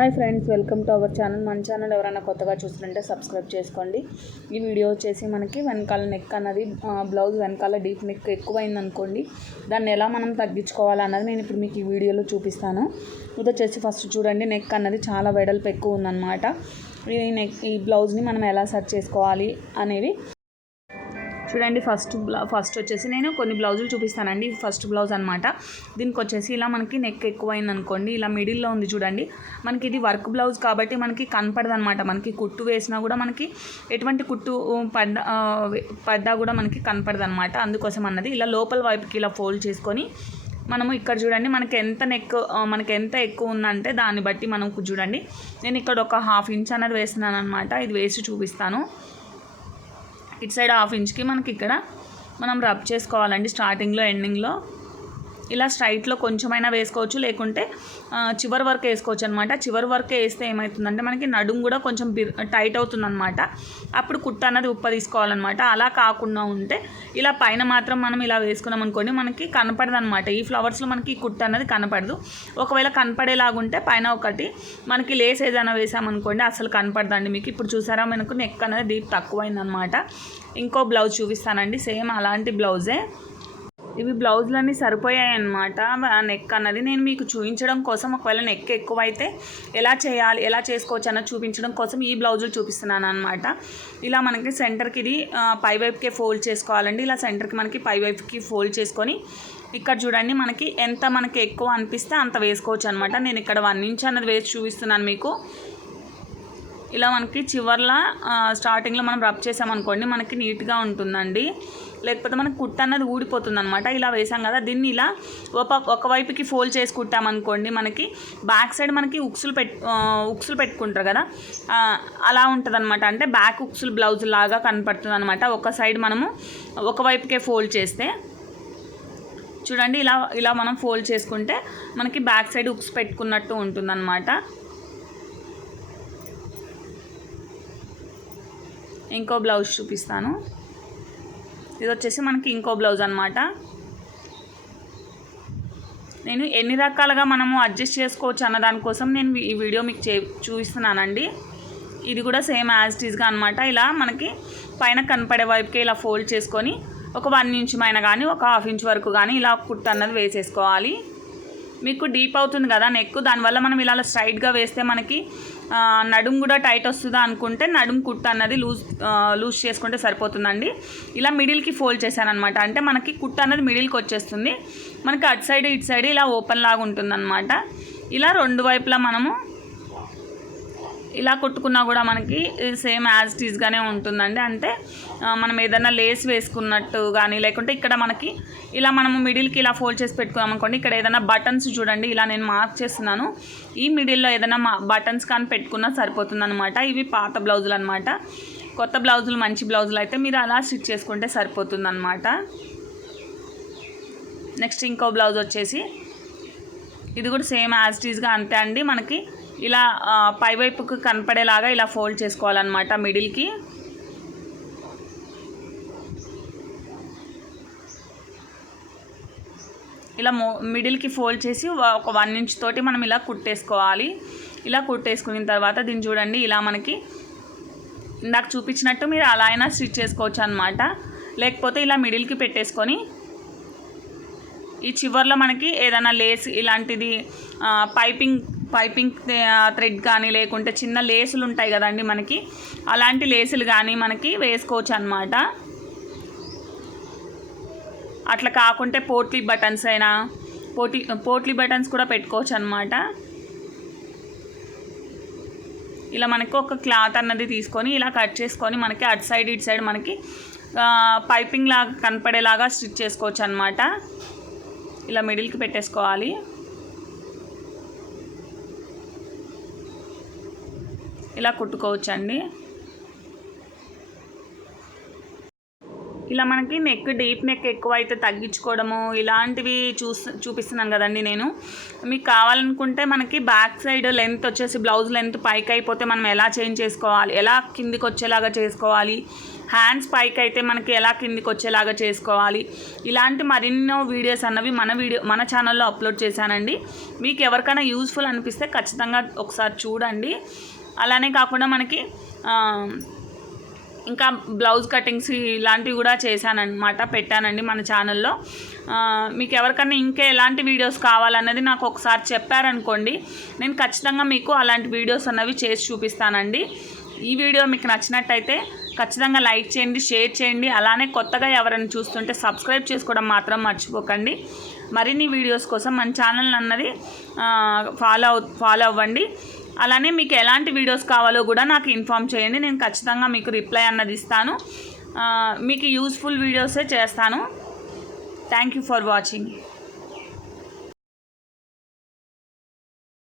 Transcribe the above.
Hi friends, welcome to our channel. మన channel ఎవరైనా కొత్తగా చూస్తుంటే సబ్స్క్రైబ్ చేసుకోండి. ఈ వీడియో వచ్చేసి మనకి వెనకాల నెక్ అన్నది బ్లౌజ్ వెనకాల డీప్ నెక్ ఎక్కువైంది అనుకోండి, దాన్ని ఎలా మనం తగ్గించుకోవాలన్నది నేను ఇప్పుడు మీకు ఈ వీడియోలో చూపిస్తాను. ఇది వచ్చేసి ఫస్ట్ చూడండి, నెక్ అన్నది చాలా వెడల్పు ఎక్కువ ఉందన్నమాట. ఈ బ్లౌజ్ని మనం ఎలా సెట్ చేసుకోవాలి అనేవి చూడండి. ఫస్ట్ వచ్చేసి నేను కొన్ని బ్లౌజులు చూపిస్తానండి. ఫస్ట్ బ్లౌజ్ అనమాట. దీనికి వచ్చేసి ఇలా మనకి నెక్ ఎక్కువైంది అనుకోండి, ఇలా మిడిల్లో ఉంది చూడండి. మనకి ఇది వర్క్ బ్లౌజ్ కాబట్టి మనకి కనపడదు అనమాట. మనకి కుట్టు వేసినా కూడా మనకి ఎటువంటి కుట్టు పడ్డా కూడా మనకి కనపడదు అనమాట. అందుకోసం అన్నది ఇలా లోపల వైపుకి ఇలా ఫోల్డ్ చేసుకొని మనము ఇక్కడ చూడండి, మనకి ఎంత ఎక్కువ ఉందంటే దాన్ని బట్టి మనం చూడండి. నేను ఇక్కడ ఒక 1/2 ఇంచ్ అనేది వేస్తున్నాను అనమాట. ఇది వేసి చూపిస్తాను. ఇటు సైడ్ 1/2 ఇంచ్కి మనకి ఇక్కడ మనం రబ్ చేసుకోవాలండి. స్టార్టింగ్లో ఎండింగ్లో ఇలా స్ట్రైట్లో కొంచెమైనా వేసుకోవచ్చు, లేకుంటే చివరి వరకు వేసుకోవచ్చు అనమాట. చివరి వరకు వేస్తే ఏమవుతుందంటే మనకి నడుము కూడా కొంచెం టైట్ అవుతుందన్నమాట. అప్పుడు కుట్ట అన్నది తీసుకోవాలన్నమాట. అలా కాకుండా ఉంటే ఇలా పైన మాత్రం మనం ఇలా వేసుకున్నాం అనుకోండి, మనకి కనపడదు అనమాట. ఈ ఫ్లవర్స్లో మనకి కుట్ట అన్నది కనపడదు. ఒకవేళ కనపడేలాగుంటే పైన ఒకటి మనకి లేస్ ఏదైనా వేసామనుకోండి అసలు కనపడదండి మీకు. ఇప్పుడు చూసారా, మనకు నెక్ అనేది డీప్ తక్కువైందనమాట. ఇంకో బ్లౌజ్ చూపిస్తానండి, సేమ్ అలాంటి బ్లౌజే. ఇవి బ్లౌజులన్నీ సరిపోయాయి అన్నమాట. నెక్ అన్నది నేను మీకు చూపించడం కోసం, ఒకవేళ నెక్ ఎక్కువైతే ఎలా చేసుకోవచ్చు అన్నది చూపించడం కోసం ఈ బ్లౌజులు చూపిస్తున్నాను అనమాట. ఇలా మనకి సెంటర్కి ఇది పై వైపుకే ఫోల్డ్ చేసుకోవాలండి. ఇలా సెంటర్కి మనకి పై వైపుకి ఫోల్డ్ చేసుకొని ఇక్కడ చూడండి, మనకి ఎక్కువ అనిపిస్తే అంత వేసుకోవచ్చు అనమాట. నేను ఇక్కడ 1 ఇంచ్ అన్నది వేసి చూపిస్తున్నాను మీకు. ఇలా మనకి చివర్లా స్టార్టింగ్లో మనం రబ్ చేసామనుకోండి, మనకి నీట్గా ఉంటుందండి. లేకపోతే మనకి కుట్ట అన్నది ఊడిపోతుంది అనమాట. ఇలా వేసాం కదా, దీన్ని ఇలా ఒకవైపుకి ఫోల్డ్ చేసి కుట్టామనుకోండి, మనకి బ్యాక్ సైడ్ మనకి ఉక్సులు పెట్టుకుంటారు కదా, అలా ఉంటుంది అనమాట. అంటే బ్యాక్ ఉక్సులు బ్లౌజ్ లాగా కనపడుతుంది అనమాట. ఒక సైడ్ మనము ఒకవైపుకే ఫోల్డ్ చేస్తే చూడండి, ఇలా మనం ఫోల్డ్ చేసుకుంటే మనకి బ్యాక్ సైడ్ ఉక్స్ పెట్టుకున్నట్టు ఉంటుందన్నమాట. ఇంకో బ్లౌజ్ చూపిస్తాను. ఇది వచ్చేసి మనకి ఇంకో బ్లౌజ్ అనమాట. నేను ఎన్ని రకాలుగా మనము అడ్జస్ట్ చేసుకోవచ్చు అన్న దానికోసం నేను ఈ వీడియో మీకు చూపిస్తున్నానండి. ఇది కూడా సేమ్ యాజ్ ఇట్ ఈస్గా అనమాట. ఇలా మనకి పైన కనపడే వైపుకే ఇలా ఫోల్డ్ చేసుకొని ఒక 1 ఇంచ్ పైన కానీ ఒక 1/2 ఇంచ్ వరకు కానీ ఇలా కుట్ట అన్నది వేసేసుకోవాలి. మీకు డీప్ అవుతుంది కదా నెక్, దానివల్ల మనం ఇలా స్ట్రైట్గా వేస్తే మనకి నడుము కూడా టైట్ వస్తుందా అనుకుంటే నడుము కుట్ట అన్నది లూజ్ చేసుకుంటే సరిపోతుందండి. ఇలా మిడిల్కి ఫోల్డ్ చేశాను అనమాట. అంటే మనకి కుట్ట అన్నది మిడిల్కి వచ్చేస్తుంది. మనకి అటు సైడ్ ఇటు సైడ్ ఇలా ఓపెన్ లాగా ఉంటుందన్నమాట. ఇలా 2 వైపులా మనము ఇలా కుట్టుకున్నా కూడా మనకి సేమ్ యాజ్ ఇట్ ఈస్గానే ఉంటుందండి. అంటే మనం ఏదైనా లేస్ వేసుకున్నట్టు కానీ, లేకుంటే ఇక్కడ మనకి ఇలా మనము మిడిల్కి ఇలా ఫోల్డ్ చేసి పెట్టుకున్నాం అనుకోండి, ఇక్కడ ఏదైనా బటన్స్ చూడండి, ఇలా నేను మార్క్ చేస్తున్నాను. ఈ మిడిల్లో ఏదైనా బటన్స్ కానీ పెట్టుకున్నా సరిపోతుంది అనమాట. ఇవి పాత బ్లౌజులు అనమాట. కొత్త బ్లౌజులు, మంచి బ్లౌజులు అయితే మీరు అలా స్టిచ్ చేసుకుంటే సరిపోతుంది అనమాట. నెక్స్ట్ ఇంకో బ్లౌజ్ వచ్చేసి ఇది కూడా సేమ్ యాజ్ ఇట్ ఈస్గా అంతే అండి. మనకి ఇలా పై వైపుకు కనపడేలాగా ఇలా ఫోల్డ్ చేసుకోవాలన్నమాట. మిడిల్కి ఇలా మిడిల్కి ఫోల్డ్ చేసి ఒక 1 ఇంచ్ తోటి మనం ఇలా కుట్టేసుకోవాలి. ఇలా కుట్టేసుకున్న తర్వాత దీన్ని చూడండి, ఇలా మనకి ఇందాక చూపించినట్టు మీరు అలా అయినా స్టిచ్ చేసుకోవచ్చు అనమాట. లేకపోతే ఇలా మిడిల్కి పెట్టేసుకొని ఈ చివర్లో మనకి ఏదైనా లేస్ ఇలాంటిది పైపింగ్ థ్రెడ్ కానీ, లేకుంటే చిన్న లేసులు ఉంటాయి కదండి మనకి, అలాంటి లేసులు కానీ మనకి వేసుకోవచ్చు అనమాట. అట్లా కాకుంటే పోట్లీ బటన్స్ అయినా పోట్లీ బటన్స్ కూడా పెట్టుకోవచ్చు అనమాట. ఇలా మనకి ఒక క్లాత్ అన్నది తీసుకొని ఇలా కట్ చేసుకొని మనకి అటు సైడ్ ఇటు సైడ్ మనకి పైపింగ్ లాగా కనపడేలాగా స్టిచ్ చేసుకోవచ్చు అనమాట. ఇలా మిడిల్కి పెట్టేసుకోవాలి. ఇలా కుట్టుకోవచ్చండి. ఇలా మనకి డీప్ నెక్ ఎక్కువ అయితే తగ్గించుకోవడము ఇలాంటివి చూపిస్తున్నాను కదండి నేను. మీకు కావాలనుకుంటే మనకి బ్యాక్ సైడ్ లెంత్ వచ్చేసి బ్లౌజ్ లెంత్ పైకి అయిపోతే మనం ఎలా చేంజ్ చేసుకోవాలి, ఎలా కిందికి వచ్చేలాగా చేసుకోవాలి, హ్యాండ్స్ పైకి అయితే మనకి ఎలా కిందికి వచ్చేలాగా చేసుకోవాలి, ఇలాంటి మరెన్నో వీడియోస్ అన్నవి మన ఛానల్లో అప్లోడ్ చేశానండి. మీకు ఎవరికైనా యూస్ఫుల్ అనిపిస్తే ఖచ్చితంగా ఒకసారి చూడండి. అలానే కాకుండా మనకి ఇంకా బ్లౌజ్ కటింగ్స్ ఇలాంటివి కూడా పెట్టానండి మన ఛానల్లో. మీకు ఎవరికైనా ఇంకా ఎలాంటి వీడియోస్ కావాలన్నది నాకు ఒకసారి చెప్పారనుకోండి, నేను ఖచ్చితంగా మీకు అలాంటి వీడియోస్ అన్నవి చేసి చూపిస్తానండి. ఈ వీడియో మీకు నచ్చినట్టయితే ఖచ్చితంగా లైక్ చేయండి, షేర్ చేయండి. అలానే కొత్తగా ఎవరైనా చూస్తుంటే సబ్స్క్రైబ్ చేసుకోవడం మాత్రం మర్చిపోకండి. మరిన్ని వీడియోస్ కోసం మన ఛానల్ అన్నది ఫాలో అవ్వండి. అలానే మీకు ఎలాంటి వీడియోస్ కావాలో కూడా నాకు ఇన్ఫామ్ చేయండి, నేను ఖచ్చితంగా మీకు రిప్లై అన్నది ఇస్తాను. మీకు యూస్ఫుల్ వీడియోసే చేస్తాను. Thank you for watching.